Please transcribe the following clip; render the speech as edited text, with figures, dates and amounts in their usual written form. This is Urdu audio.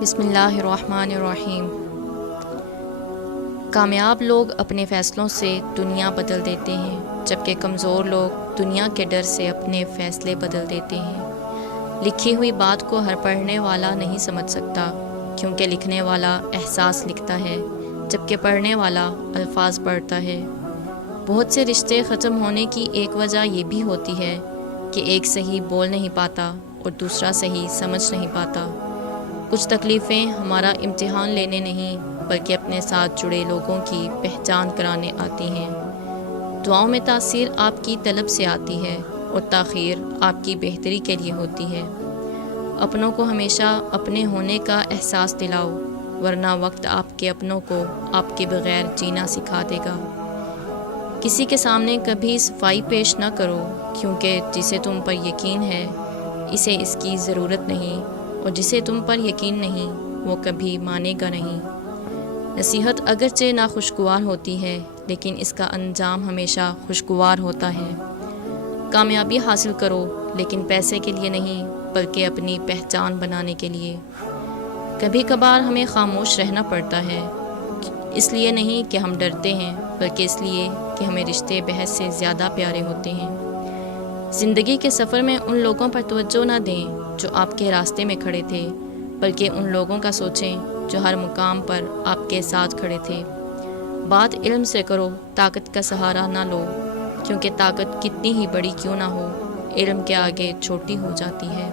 بسم اللہ الرحمن الرحیم۔ کامیاب لوگ اپنے فیصلوں سے دنیا بدل دیتے ہیں، جبکہ کمزور لوگ دنیا کے ڈر سے اپنے فیصلے بدل دیتے ہیں۔ لکھی ہوئی بات کو ہر پڑھنے والا نہیں سمجھ سکتا، کیونکہ لکھنے والا احساس لکھتا ہے، جبکہ پڑھنے والا الفاظ پڑھتا ہے۔ بہت سے رشتے ختم ہونے کی ایک وجہ یہ بھی ہوتی ہے کہ ایک صحیح بول نہیں پاتا اور دوسرا صحیح سمجھ نہیں پاتا۔ کچھ تکلیفیں ہمارا امتحان لینے نہیں بلکہ اپنے ساتھ جڑے لوگوں کی پہچان کرانے آتی ہیں۔ دعاؤں میں تاثیر آپ کی طلب سے آتی ہے اور تاخیر آپ کی بہتری کے لیے ہوتی ہے۔ اپنوں کو ہمیشہ اپنے ہونے کا احساس دلاؤ، ورنہ وقت آپ کے اپنوں کو آپ کے بغیر جینا سکھا دے گا۔ کسی کے سامنے کبھی صفائی پیش نہ کرو، کیونکہ جسے تم پر یقین ہے اسے اس کی ضرورت نہیں، اور جسے تم پر یقین نہیں وہ کبھی مانے گا نہیں۔ نصیحت اگرچہ ناخوشگوار ہوتی ہے، لیکن اس کا انجام ہمیشہ خوشگوار ہوتا ہے۔ کامیابی حاصل کرو، لیکن پیسے کے لیے نہیں بلکہ اپنی پہچان بنانے کے لیے۔ کبھی کبھار ہمیں خاموش رہنا پڑتا ہے، اس لیے نہیں کہ ہم ڈرتے ہیں بلکہ اس لیے کہ ہمیں رشتے بحث سے زیادہ پیارے ہوتے ہیں۔ زندگی کے سفر میں ان لوگوں پر توجہ نہ دیں جو آپ کے راستے میں کھڑے تھے، بلکہ ان لوگوں کا سوچیں جو ہر مقام پر آپ کے ساتھ کھڑے تھے۔ بات علم سے کرو، طاقت کا سہارا نہ لو، کیونکہ طاقت کتنی ہی بڑی کیوں نہ ہو، علم کے آگے چھوٹی ہو جاتی ہے۔